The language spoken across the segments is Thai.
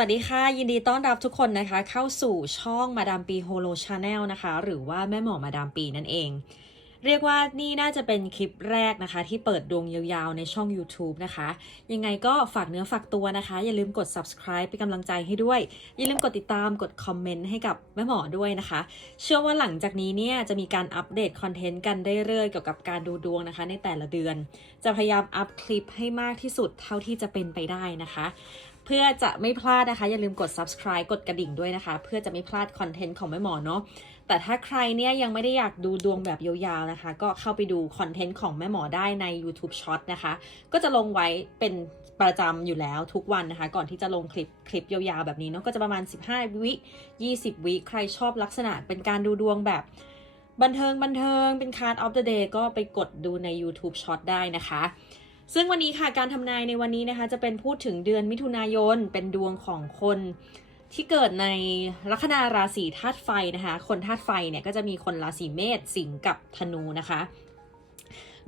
สวัสดีค่ะ ยินดีต้อนรับทุกคนนะคะ เข้าสู่ช่องมาดามปีโฮโลชาแนลนะคะ หรือว่าแม่หมอมาดามปีนั่นเอง เรียกว่านี่น่าจะเป็นคลิปแรกนะคะ ที่เปิดดวงยาวๆ ในช่อง YouTube นะคะ ยังไงก็ฝากเนื้อฝากตัวนะคะ อย่าลืมกด subscribe เป็นกำลังใจให้ด้วย อย่าลืมกดติดตามกดคอมเมนต์ให้กับแม่หมอด้วยนะคะ เชื่อว่าหลังจากนี้เนี่ยจะมีการอัปเดตคอนเทนต์กันเรื่อยๆเกี่ยวกับการดูดวงนะคะ ในแต่ละเดือน จะพยายามอัพคลิปให้มากที่สุดเท่าที่จะเป็นไปได้นะคะ เพื่อจะไม่พลาดนะคะ อย่าลืมกด subscribe กดกระดิ่งด้วยนะคะ เพื่อจะไม่พลาดคอนเทนต์ของแม่หมอเนาะแต่ถ้าใครเนี่ยยังไม่ได้อยากดูดวงแบบยาวๆนะคะ ก็เข้าไปดูคอนเทนต์ของแม่หมอได้ใน YouTube Short นะคะ ก็จะลงไว้เป็นประจำอยู่แล้วทุกวันนะคะ ก่อนที่จะลงคลิปคลิปยาวๆแบบนี้เนาะก็จะประมาณ 15 วิ 20 วิ ใครชอบลักษณะเป็นการดูดวงแบบบันเทิงบันเทิงเป็น card of the day ก็ไปกดดูใน YouTube Short ได้นะคะ ซึ่งวันนี้ค่ะการทำนายในวันนี้นะคะ จะเป็นพูดถึงเดือนมิถุนายนเป็นดวงของคนที่เกิดในลัคนาราศีธาตุไฟนะคะ คนธาตุไฟเนี่ยก็จะมีคนราศีเมษสิงห์กับธนูนะคะ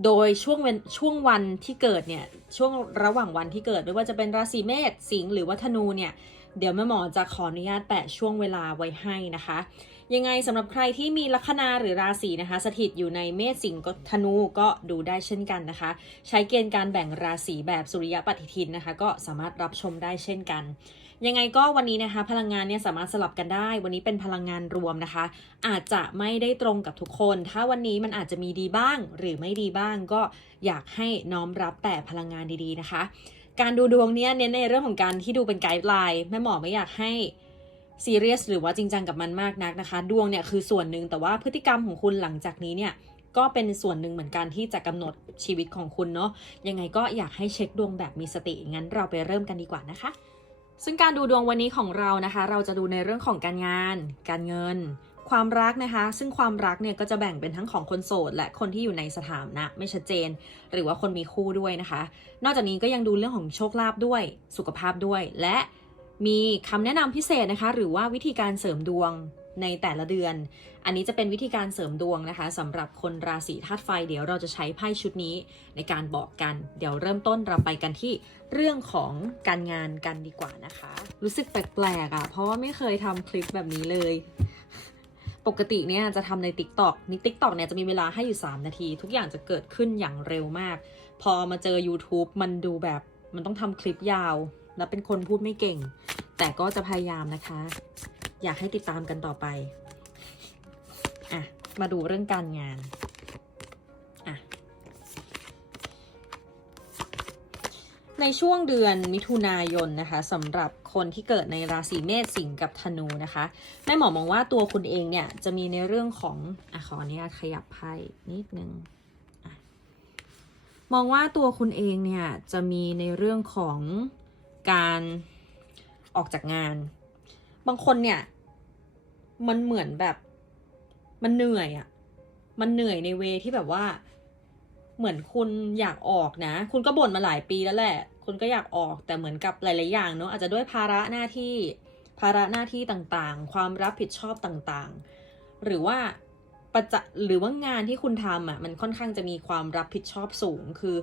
โดยช่วงเวนช่วงวันที่เกิดเนี่ยช่วงระหว่างวันที่เกิดไม่ว่าจะเป็นราศีเมษสิงห์หรือว่าธนูเนี่ยเดี๋ยวแม่หมอจะขออนุญาตแปะช่วงเวลาไว้ให้นะคะ ยังไงสำหรับใครที่มีลัคนาหรือราศีนะคะ สถิตอยู่ในเมษสิงห์กับธนูก็ดูได้เช่นกันนะคะ ใช้เกณฑ์การแบ่งราศีแบบสุริยะปฏิทินนะคะ ก็สามารถรับชมได้เช่นกัน ยังไงก็วันนี้นะคะ พลังงานเนี่ยสามารถสลับกันได้ วันนี้เป็นพลังงานรวมนะคะ อาจจะไม่ได้ตรงกับทุกคน ถ้าวันนี้มันอาจจะมีดีบ้าง หรือไม่ดีบ้างก็อยากให้น้อมรับแต่พลังงานดีๆนะคะ การดูดวงเนี่ยเน้นในเรื่องของการที่ดูเป็นไกด์ไลน์แม่หมอไม่อยากให้ ซีเรียสหรือว่าจริงจังกับมันมากนักนะคะ ดวงเนี่ยคือส่วนหนึ่งแต่ว่าพฤติกรรมของคุณหลังจากนี้เนี่ยก็เป็นส่วนหนึ่งเหมือนกันที่จะกำหนดชีวิตของคุณเนาะยังไงก็อยากให้เช็คดวงแบบมีสติงั้นเราไปเริ่มกันดีกว่านะคะ ซึ่งการดูดวงวันนี้ของเรานะคะ เราจะดูในเรื่องของการงาน การเงิน ความรักนะคะ ซึ่งความรักเนี่ยก็จะแบ่งเป็นทั้งของคนโสด และคนที่อยู่ในสถานะไม่ชัดเจน หรือว่าคนมีคู่ด้วยนะคะ นอกจากนี้ก็ยังดูเรื่องของโชคลาภด้วย สุขภาพด้วยและ มีคำแนะนำพิเศษนะคะ หรือว่าวิธีการเสริมดวงในแต่ละเดือน อันนี้จะเป็นวิธีการเสริมดวงนะคะสำหรับคนราศีธาตุไฟ เดี๋ยวเราจะใช้ไพ่ชุดนี้ในการบอกกัน เดี๋ยวเริ่มต้นเราไปกันที่เรื่องของการงานกันดีกว่านะคะ รู้สึกแปลกๆอะ่ะ เพราะว่าไม่เคยทำคลิปแบบนี้เลย ปกติเนี่ยจะทำใน Tik t o อกนี่ Tik t o อกเนี่ยจะมีเวลาให้อยู่ 3 นาที ทุกอย่างจะเกิดขึ้นอย่างเร็วมาก พอมาเจอ YouTube มันดูแบบมันต้องทำคลิปยาวแล้วเป็นคนพูดไม่เก่ง แต่ก็จะพยายามนะคะ อยากให้ติดตามกันต่อไปอะมาดูเรื่องการงานอะในช่วงเดือนมิถุนายนนะคะสำหรับคนที่เกิดในราศีเมษสิงห์กับธนูนะคะแม่หมอมองว่าตัวคุณเองเนี่ยจะมีในเรื่องของอะขออนุญาตขยับไพ่นิดนึงอมองว่าตัวคุณเองเนี่ยจะมีในเรื่องของ การออกจากงาน บางคนเนี่ย มันเหมือนแบบ มันเหนื่อยอะ่ะ มันเหนื่อยในเวที่แบบว่า เหมือนคุณอยากออกนะ คุณก็บ่นมาหลายปีแล้วแหละ คุณก็อยากออกแต่เหมือนกับหลาย ๆ อย่างเนอะอาจจะด้วยภาระหน้าที่ภาระหน้าที่ต่างๆ ความรับผิดชอบต่างๆ หรือว่าประจะหรือว่างานที่คุณทำอะมันค่อนข้างจะมีความรับผิดชอบสูง คือ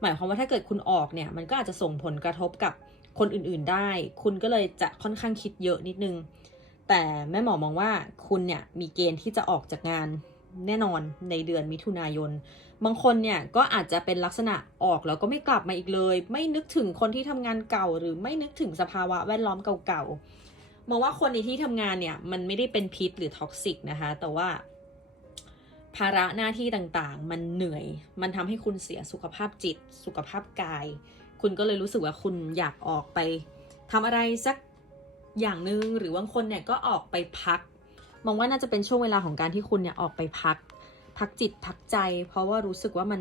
หมายความว่าถ้าเกิดคุณออกเนี่ย มันก็อาจจะส่งผลกระทบกับ คนอื่นๆได้ คุณก็เลยจะค่อนข้างคิดเยอะนิดนึง แต่แม่หมอมองว่าคุณเนี่ยมีเกณฑ์ที่จะออกจากงานแน่นอนในเดือนมิถุนายน บางคนเนี่ยก็อาจจะเป็นลักษณะออกแล้วก็ไม่กลับมาอีกเลย ไม่นึกถึงคนที่ทำงานเก่า หรือไม่นึกถึงสภาวะแวดล้อมเก่าๆมองว่าคนในที่ทำงานเนี่ยมันไม่ได้เป็นพิษหรือท็อกซิกนะคะ แต่ว่า ภาระหน้าที่ต่างๆ มันเหนื่อย มันทำให้คุณเสียสุขภาพจิต สุขภาพกาย คุณก็เลยรู้สึกว่าคุณอยากออกไปทำอะไรสักอย่างหนึ่งหรือบางคนเนี่ยก็ออกไปพัก มองว่าน่าจะเป็นช่วงเวลาของการที่คุณเนี่ยออกไปพัก พักจิตพักใจ เพราะว่ารู้สึกว่ามัน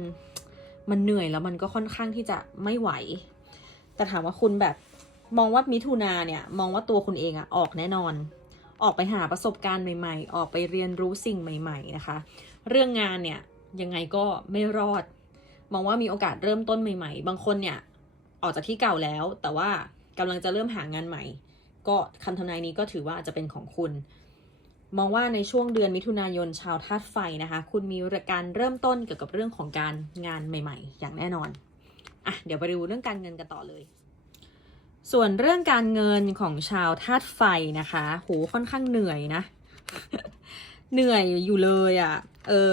มันเหนื่อยแล้วมันก็ค่อนข้างที่จะไม่ไหว แต่ถามว่าคุณแบบมองว่ามิถุนาเนี่ย มองว่าตัวคุณเองอะออกแน่นอน ออกไปหาประสบการณ์ใหม่ๆ ออกไปเรียนรู้สิ่งใหม่ ๆนะคะ เรื่องงานเนี่ยยังไงก็ไม่รอด มองว่ามีโอกาสเริ่มต้นใหม่ ๆ บางคนเนี่ย ออกจากที่เก่าแล้ว แต่ว่ากำลังจะเริ่มหางานใหม่ ก็คำทำนายนี้ก็ถือว่าอาจจะเป็นของคุณ มองว่าในช่วงเดือนมิถุนายนชาวธาตุไฟนะคะ คุณมีการเริ่มต้นเกี่ยวกับเรื่องของการงานใหม่ ๆ อย่างแน่นอนอะเดี๋ยวไปดูเรื่องการเงินกันต่อเลย ส่วนเรื่องการเงินของชาวธาตุไฟนะคะโหค่อนข้างเหนื่อยนะ เหนื่อยอยู่เลยอะ่ะ เออ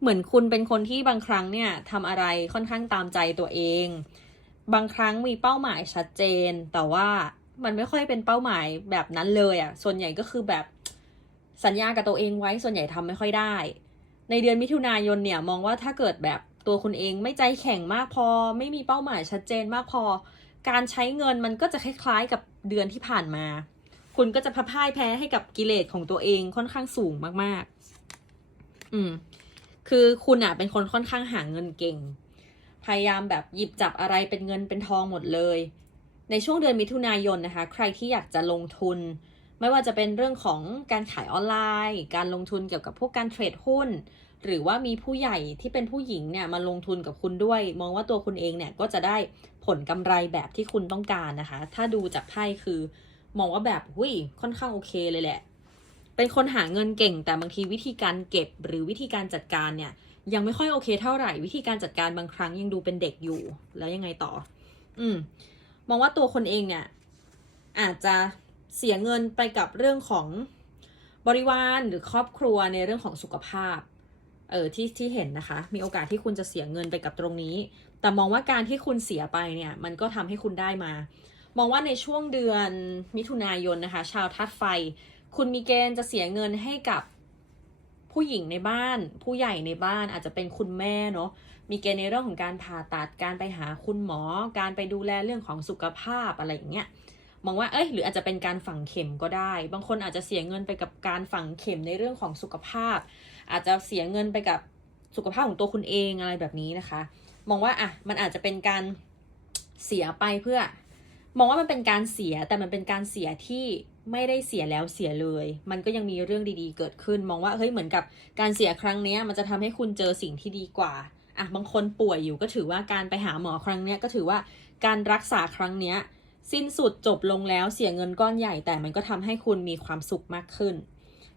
เหมือนคุณเป็นคนที่บางครั้งเนี่ยทำอะไรค่อนข้างตามใจตัวเอง บางครั้งมีเป้าหมายชัดเจน แต่ว่ามันไม่ค่อยเป็นเป้าหมายแบบนั้นเลยอะ่ะ ส่วนใหญ่ก็คือแบบสัญญากับตัวเองไว้ส่วนใหญ่ทำไม่ค่อยได้ ในเดือนมิถุนายนเนี่ยมองว่าถ้าเกิดแบบตัวคุณเองไม่ใจแข็งมากพอ ไม่มีเป้าหมายชัดเจนมากพอ การใช้เงินมันก็จะคล้ายๆกับเดือนที่ผ่านมา คุณก็จะพ่ายแพ้ให้กับกิเลสของตัวเองค่อนข้างสูงมากๆ อืม คือคุณอะเป็นคนค่อนข้างหาเงินเก่ง พยายามแบบหยิบจับอะไรเป็นเงินเป็นทองหมดเลย ในช่วงเดือนมิถุนายนนะคะ ใครที่อยากจะลงทุน ไม่ว่าจะเป็นเรื่องของการขายออนไลน์ การลงทุนเกี่ยวกับพวกการเทรดหุ้น หรือว่ามีผู้ใหญ่ที่เป็นผู้หญิงเนี่ยมาลงทุนกับคุณด้วย มองว่าตัวคุณเองเนี่ยก็จะได้ผลกำไรแบบที่คุณต้องการนะคะ ถ้าดูจากไพ่คือมองว่าแบบหุยค่อนข้างโอเคเลยแหละ เป็นคนหาเงินเก่งแต่บางทีวิธีการเก็บหรือวิธีการจัดการเนี่ย ยังไม่ค่อยโอเคเท่าไหร่ วิธีการจัดการบางครั้งยังดูเป็นเด็กอยู่ แล้วยังไงต่อ อืม มองว่าตัวคนเองเนี่ย อาจจะเสียเงินไปกับเรื่องของบริวารหรือครอบครัวในเรื่องของสุขภาพ เออที่ที่เห็นนะคะ มีโอกาสที่คุณจะเสียเงินไปกับตรงนี้ แต่มองว่าการที่คุณเสียไปเนี่ย มันก็ทำให้คุณได้มา มองว่าในช่วงเดือนมิถุนายนนะคะ ชาวธาตุไฟ คุณมีเกณฑ์จะเสียเงินให้กับ ผู้หญิงในบ้าน ผู้ใหญ่ในบ้านอาจจะเป็นคุณแม่เนาะมีเกณฑ์ในเรื่องของการผ่าตัดการไปหาคุณหมอ การไปดูแลเรื่องของสุขภาพอะไรอย่างเงี้ยมองว่าเอ้ยหรืออาจจะเป็นการฝังเข็มก็ได้ บางคนอาจจะเสียเงินไปกับการฝังเข็มในเรื่องของสุขภาพ อาจจะเสียเงินไปกับสุขภาพของตัวคุณเองอะไรแบบนี้นะคะ มองว่าอะมันอาจจะเป็นการเสียไปเพื่อ มองว่ามันเป็นการเสียแต่มันเป็นการเสียที่ ไม่ได้เสียแล้วเสียเลย มันก็ยังมีเรื่องดีๆเกิดขึ้น มองว่าเฮ้ยเหมือนกับการเสียครั้งนี้มันจะทำให้คุณเจอสิ่งที่ดีกว่าอะบางคนป่วยอยู่ก็ถือว่าการไปหาหมอครั้งเนี้ยก็ถือว่าการรักษาครั้งเนี้ยสิ้นสุดจบลงแล้วเสียเงินก้อนใหญ่แต่มันก็ทำให้คุณมีความสุขมากขึ้น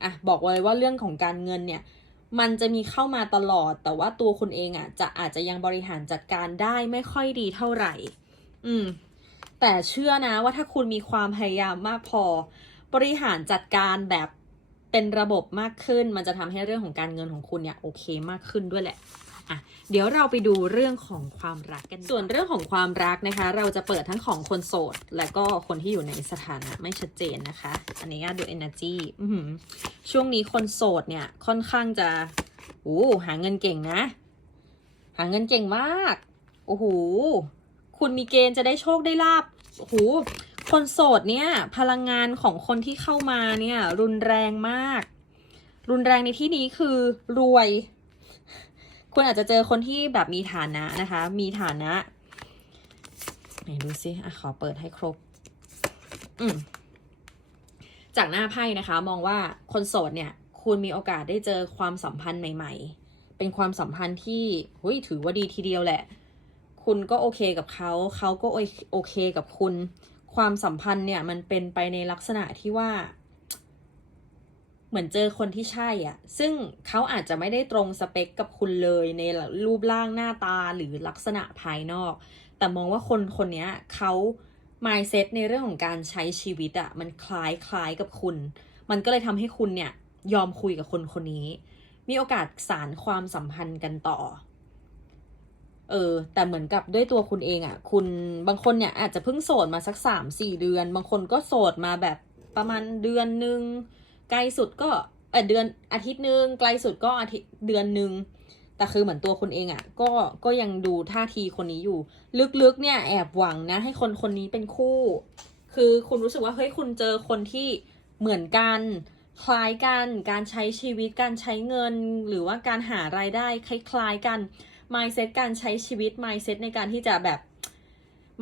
อะบอกไว้ว่าเรื่องของการเงินเนี่ยมันจะมีเข้ามาตลอด แต่ว่าตัวคุณเองอะจะอาจจะยังบริหารจัดการได้ไม่ค่อยดีเท่าไหร่ อืม แต่เชื่อนะว่าถ้าคุณมีความพยายามมากพอ บริหารจัดการแบบเป็นระบบมากขึ้น มันจะทำให้เรื่องของการเงินของคุณเนี่ยโอเคมากขึ้นด้วยแหละอะเดี๋ยวเราไปดูเรื่องของความรักกัน ส่วนเรื่องของความรักนะคะ เราจะเปิดทั้งของคนโสด และก็คนที่อยู่ในสถานะไม่ชัดเจนนะคะ อันนี้ดู energy อื้อหือช่วงนี้คนโสดเนี่ยค่อนข้างจะโอ้หาเงินเก่งนะ หาเงินเก่งมาก โอ้โห คุณมีเกณฑ์จะได้โชคได้ลาบ โอ้โหคนโสดเนี่ย พลังงานของคนที่เข้ามาเนี่ย รุนแรงมาก รุนแรงในที่นี้คือรวย คุณอาจจะเจอคนที่แบบมีฐานะนะคะ มีฐานะไหนดูซิอะขอเปิดให้ครบ อืมจากหน้าไพ่นะคะ มองว่าคนโสดเนี่ย คุณมีโอกาสได้เจอความสัมพันธ์ใหม่ ๆ เป็นความสัมพันธ์ที่หุยถือว่าดีทีเดียวแหละ คุณก็โอเคกับเขา เขาก็โอเคกับคุณ ความสัมพันธ์เนี่ยมันเป็นไปในลักษณะที่ว่า เหมือนเจอคนที่ใช่อะ ซึ่งเขาอาจจะไม่ได้ตรงสเปคกับคุณเลยในรูปร่างหน้าตาหรือลักษณะภายนอก แต่มองว่าคนคนนี้เขา mindset ในเรื่องของการใช้ชีวิตอะมันคล้ายคล้ายกับคุณ มันก็เลยทำให้คุณเนี่ยยอมคุยกับคนคนนี้ มีโอกาสสารความสัมพันธ์กันต่อ เออ แต่เหมือนกับด้วยตัวคุณเองอะ่ะ คุณบางคนเนี่ยอาจจะเพิ่งโสดมาสักสามสี่เดือน บางคนก็โสดมาแบบประมาณเดือนหนึ่งไกลสุดก็เออเดือนอาทิตย์หนึ่งไกลสุดก็อาทิตย์เดือนหนึ่งแต่คือเหมือนตัวคุณเองอะ่ะ ก็ก็ยังดูท่าทีคนนี้อยู่ ลึกๆเนี่ยแอบหวังนะ ให้คนคนนี้เป็นคู่ คือคุณรู้สึกว่าเฮ้ยคุณเจอคนที่เหมือนกันคล้ายกัน การใช้ชีวิตการใช้เงิน หรือว่าการหารายได้คล้ายๆกัน mindset การใช้ชีวิต mindset ในการที่จะแบบ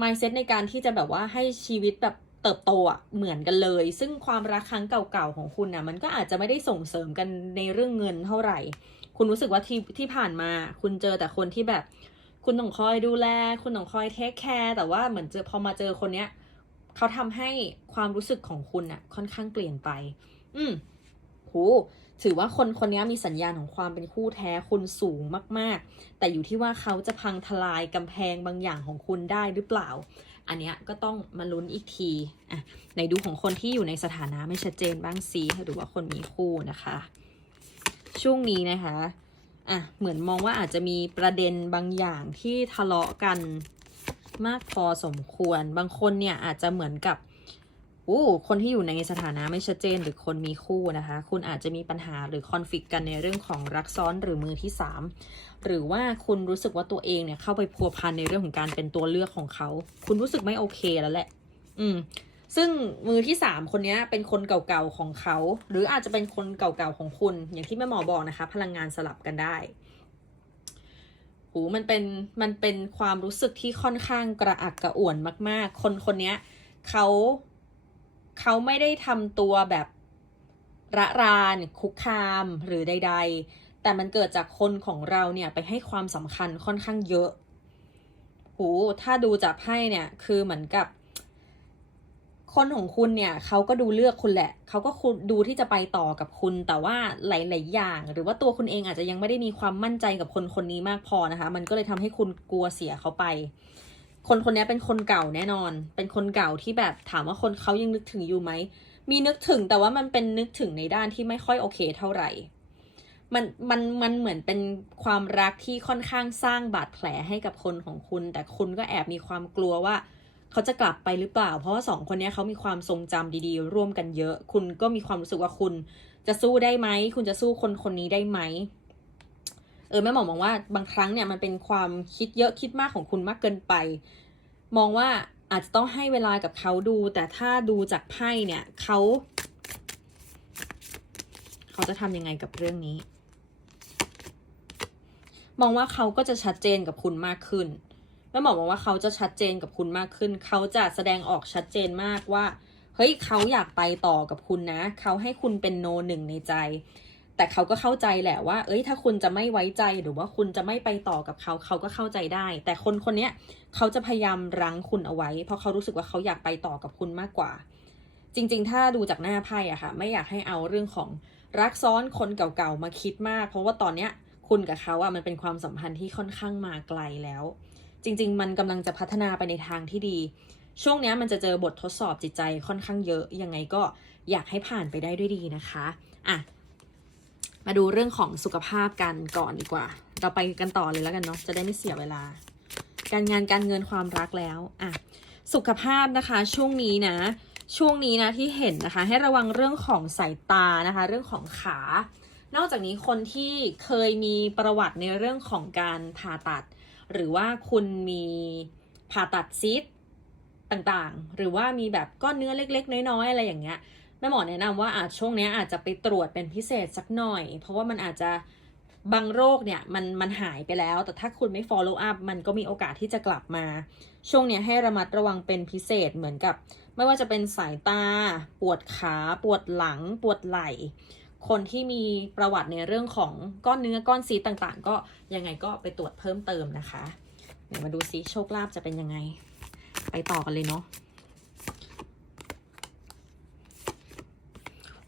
mindset ในการที่จะแบบว่าให้ชีวิตแบบเติบโตอะเหมือนกันเลย ซึ่งความรักครั้งเก่าๆของคุณนะมันก็อาจจะไม่ได้ส่งเสริมกันในเรื่องเงินเท่าไหร่ คุณรู้สึกว่าที่ที่ผ่านมา คุณเจอแต่คนที่แบบ คุณต้องคอยดูแล คุณต้องคอยเทคแคร์แต่ว่าเหมือนเจอพอมาเจอคนเนี้ยเขาทำให้ความรู้สึกของคุณอะค่อนข้างเปลี่ยนไป อืมโห ถือว่าคนคนนี้มีสัญญาณของความเป็นคู่แท้คุณสูงมาก ๆ แต่อยู่ที่ว่าเขาจะพังทลายกำแพงบางอย่างของคุณได้หรือเปล่า อันเนี้ยก็ต้องมาลุ้นอีกทีอะไหนดูของคนที่อยู่ในสถานะไม่ชัดเจนบ้างสิหรือว่าคนมีคู่นะคะ ช่วงนี้นะคะอะเหมือนมองว่าอาจจะมีประเด็นบางอย่างที่ทะเลาะกันมากพอสมควร บางคนเนี่ยอาจจะเหมือนกับ อู้คนที่อยู่ในสถานะไม่ชัดเจนหรือคนมีคู่นะคะ คุณอาจจะมีปัญหาหรือคอนฟ lict กันในเรื่องของรักซ้อนหรือมือที่สามหรือว่าคุณรู้สึกว่าตัวเองเนี่ยเข้าไปพัวพันในเรื่องของการเป็นตัวเลือกของเขา คุณรู้สึกไม่โอเคแล้วแหละ อืม ซึ่งมือที่สามคนนี้เป็นคนเก่าๆของเขา หรืออาจจะเป็นคนเก่าๆของคุณ อย่างที่แม่หมอบอกนะคะ พลังงานสลับกันได้หูมันเป็นมันเป็นความรู้สึกที่ค่อนข้างกระอักกระอ่วนมาก ๆ คนคนนี้เขา เขาไม่ได้ทำตัวแบบระรานคุกคามหรือใด ๆ แต่มันเกิดจากคนของเราเนี่ยไปให้ความสำคัญค่อนข้างเยอะ หูถ้าดูจากไพ่เนี่ยคือเหมือนกับ คนของคุณเนี่ยเขาก็ดูเลือกคุณแหละ เขาก็ดูที่จะไปต่อกับคุณ แต่ว่าหลาย ๆ อย่าง หรือว่าตัวคุณเองอาจจะยังไม่ได้มีความมั่นใจกับคนคนนี้มากพอนะคะ มันก็เลยทำให้คุณกลัวเสียเขาไป คนคนนี้เป็นคนเก่าแน่นอน เป็นคนเก่าที่แบบถามว่าคนเขายังนึกถึงอยู่ไหม มีนึกถึงแต่ว่ามันเป็นนึกถึงในด้านที่ไม่ค่อยโอเคเท่าไหร่ มันมันมันเหมือนเป็นความรักที่ค่อนข้างสร้างบาดแผลให้กับคนของคุณ แต่คุณก็แอบมีความกลัวว่าเขาจะกลับไปหรือเปล่า เพราะว่าสองคนนี้เขามีความทรงจำดีๆ ร่วมกันเยอะ คุณก็มีความรู้สึกว่าคุณจะสู้ได้ไหม คุณจะสู้คนคนนี้ได้ไหม เออแม่หมอมองว่าบางครั้งเนี่ยมันเป็นความคิดเยอะคิดมากของคุณมากเกินไป มองว่าอาจจะต้องให้เวลากับเขาดู แต่ถ้าดูจากไพ่เนี่ยเขาเขาจะทำยังไงกับเรื่องนี้ มองว่าเขาก็จะชัดเจนกับคุณมากขึ้นแม่หมอบอกว่าเขาจะชัดเจนกับคุณมากขึ้น เขาจะแสดงออกชัดเจนมากว่า เฮ้ยเขาอยากไปต่อกับคุณนะ เขาให้คุณเป็นโนหนึ่งในใจ แต่เขาก็เข้าใจแหละว่า เอ้ย ถ้าคุณจะไม่ไว้ใจหรือว่าคุณจะไม่ไปต่อกับเขา เขาก็เข้าใจได้ แต่คนคนนี้เขาจะพยายามรั้งคุณเอาไว้ เพราะเขารู้สึกว่าเขาอยากไปต่อกับคุณมากกว่า จริง ๆ ถ้าดูจากหน้าไพ่อะค่ะ ไม่อยากให้เอาเรื่องของรักซ้อนคนเก่าๆมาคิดมาก เพราะว่าตอนเนี้ยคุณกับเขาอะมันเป็นความสัมพันธ์ที่ค่อนข้างมาไกลแล้ว จริง ๆ มันกำลังจะพัฒนาไปในทางที่ดี ช่วงเนี้ยมันจะเจอบททดสอบจิตใจค่อนข้างเยอะ ยังไงก็อยากให้ผ่านไปได้ด้วยดีนะคะ อะ มาดูเรื่องของสุขภาพกันก่อนดีกว่า เราไปกันต่อเลยแล้วกันเนาะ จะได้ไม่เสียเวลา การงานการเงินความรักแล้ว อะ สุขภาพนะคะ ช่วงนี้นะ ช่วงนี้นะที่เห็นนะคะ ให้ระวังเรื่องของสายตานะคะ เรื่องของขา นอกจากนี้คนที่เคยมีประวัติในเรื่องของการผ่าตัด หรือว่าคุณมีผ่าตัดซีดต่างๆ หรือว่ามีแบบก้อนเนื้อเล็ก ๆ น้อยๆ อะไรอย่างเงี้ย แม่หมอแนะนำว่าอาจช่วงนี้อาจจะไปตรวจเป็นพิเศษสักหน่อย เพราะว่ามันอาจจะบางโรคเนี่ยมันมันหายไปแล้ว แต่ถ้าคุณไม่ follow up มันก็มีโอกาสที่จะกลับมา ช่วงนี้ให้ระมัดระวังเป็นพิเศษเหมือนกับ ไม่ว่าจะเป็นสายตา ปวดขา ปวดหลัง ปวดไหล่ คนที่มีประวัติในเรื่องของก้อนเนื้อก้อนซีต่างๆ ก็ยังไงก็ไปตรวจเพิ่มเติมนะคะ เดี๋ยวมาดูซิโชคลาภจะเป็นยังไง ไปต่อกันเลยเนาะ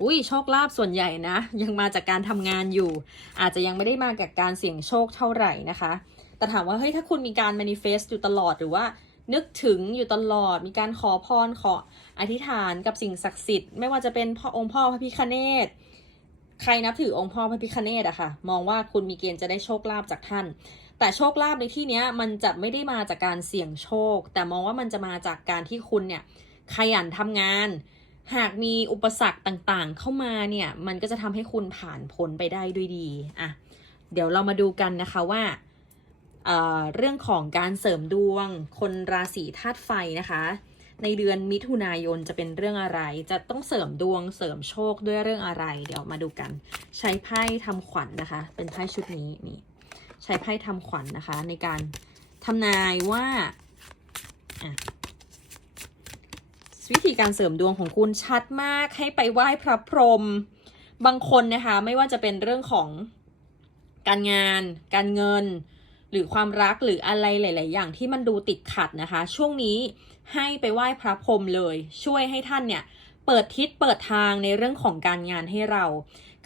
อุ้ยโชคลาภส่วนใหญ่นะ ยังมาจากการทำงานอยู่ อาจจะยังไม่ได้มาจากการเสี่ยงโชคเท่าไหร่นะคะ แต่ถามว่าเฮ้ยถ้าคุณมีการ manifest อยู่ตลอดหรือว่านึกถึงอยู่ตลอด มีการขอพรขออธิษฐานกับสิ่งศักดิ์สิทธิ์ไม่ว่าจะเป็นพ่อองค์พ่อพระพิฆเนศใครนับถือองค์พ่อพระพิฆเนศอะค่ะ มองว่าคุณมีเกณฑ์จะได้โชคลาภจากท่าน แต่โชคลาภในที่นี้มันจะไม่ได้มาจากการเสี่ยงโชค แต่มองว่ามันจะมาจากการที่คุณเนี่ยขยันทำงาน หากมีอุปสรรคต่างๆ เข้ามาเนี่ย มันก็จะทำให้คุณผ่านพ้นไปได้ด้วยดี อะ เดี๋ยวเรามาดูกันนะคะว่าเเรื่องของการเสริมดวง คนราศีธาตุไฟนะคะ ในเดือนมิถุนายนจะเป็นเรื่องอะไร จะต้องเสริมดวงเสริมโชคด้วยเรื่องอะไร เดี๋ยวมาดูกัน ใช้ไพ่ทำขวัญนนะคะ เป็นไพ่ชุดนี้นี่ ใช้ไพ่ทำขวัญนนะคะ ในการทำนายว่าอะ วิธีการเสริมดวงของคุณชัดมากให้ไปไหว้พระพรหมบางคนนะคะไม่ว่าจะเป็นเรื่องของการงาน การเงิน หรือความรักหรืออะไรหลาย ๆ อย่างที่มันดูติดขัดนะคะ ช่วงนี้ให้ไปไหว้พระพรหมเลย ช่วยให้ท่านเนี่ยเปิดทิศเปิดทางในเรื่องของการงานให้เรา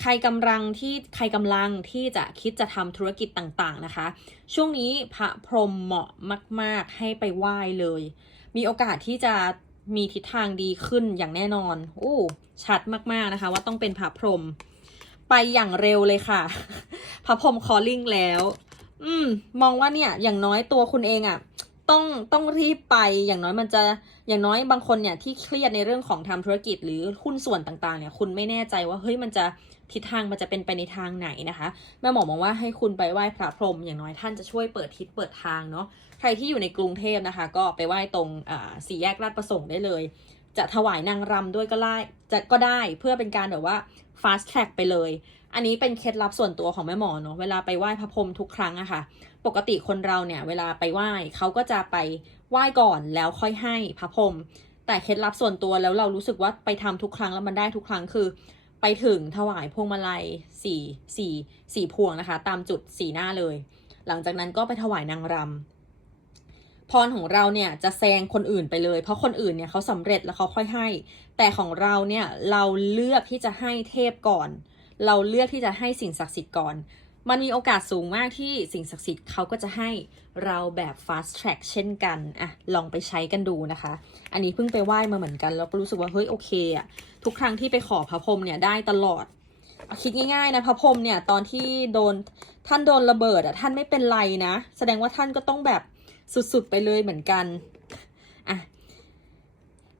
ใครกำลังที่ใครกำลังที่จะคิดจะทำธุรกิจต่างๆนะคะ ช่วงนี้พระพรหมเหมาะมาก ๆ ให้ไปไหว้เลย มีโอกาสที่จะ มีทิศทางดีขึ้นอย่างแน่นอนอู้ชัดมากๆนะคะ ว่าต้องเป็นพระพรหมไปอย่างเร็วเลยค่ะ พระพรหมคอลลิ่งแล้ว อืม มองว่าเนี่ย อย่างน้อยตัวคุณเองอะ่ะ ต้องต้องรีบไปอย่างน้อยมันจะอย่างน้อยบางคนเนี่ยที่เครียดในเรื่องของทำธุรกิจ หรือหุ้นส่วนต่างๆเนี่ยคุณไม่แน่ใจว่าเฮ้ยมันจะทิศทางมันจะเป็นไปในทางไหนนะคะแม่หมอมองว่าให้คุณไปไหว้พระพรหมอย่างน้อยท่านจะช่วยเปิดทิศเปิดทางเนาะใครที่อยู่ในกรุงเทพนะคะ ก็ไปไหว้ตรงอ่าสี่แยกลาดประสงค์ได้เลย จะถวายนางรำด้วยก็ได้จะก็ได้เพื่อเป็นการแบบว่า fast track ไปเลย อันนี้เป็นเคล็ดลับส่วนตัวของแม่หมอเนาะเวลาไปไหว้พระพรหมทุกครั้งอะค่ะ ปกติคนเราเนี่ยเวลาไปไหว้เขาก็จะไปไหว้ก่อนแล้วค่อยให้พระพรมแต่เคล็ดลับส่วนตัวแล้วเรารู้สึกว่าไปทำทุกครั้งแล้วมันได้ทุกครั้งคือ ไปถึงถวายพวงมาลัยสี่สี่สี่พวงนะคะ ตามจุดสีหน้าเลย หลังจากนั้นก็ไปถวายนางรำพรของเราเนี่ยจะแซงคนอื่นไปเลย เพราะคนอื่นเนี่ยเขาสำเร็จแล้วเขาค่อยให้ แต่ของเราเนี่ยเราเลือกที่จะให้เทพก่อน เราเลือกที่จะให้สิ่งศักดิ์สิทธิ์ก่อน มันมีโอกาสสูงมากที่สิ่งศักดิ์สิทธิ์เขาก็จะให้เราแบบ fast track เช่นกันอะลองไปใช้กันดูนะคะ อันนี้เพิ่งไปไหว้มาเหมือนกัน แล้วก็รู้สึกว่าเฮ้ยโอเคอะทุกครั้งที่ไปขอพระพรหมเนี่ยได้ตลอดคิดง่ายๆนะพระพรหมเนี่ยตอนที่โดนท่านโดนระเบิดอะท่านไม่เป็นไรนะ แสดงว่าท่านก็ต้องแบบสุดๆไปเลยเหมือนกัน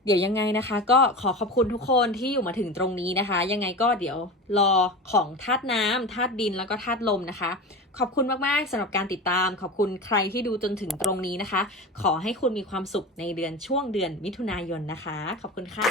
เดี๋ยวยังไงนะคะ ก็ขอขอบคุณทุกคนที่อยู่มาถึงตรงนี้นะคะ ยังไงก็เดี๋ยวรอของธาตุน้ำธาตุดินแล้วก็ธาตุลมนะคะ ขอบคุณมากๆสำหรับการติดตาม ขอบคุณใครที่ดูจนถึงตรงนี้นะคะ ขอให้คุณมีความสุขในเดือนช่วงเดือนมิถุนายนนะคะ ขอบคุณค่ะ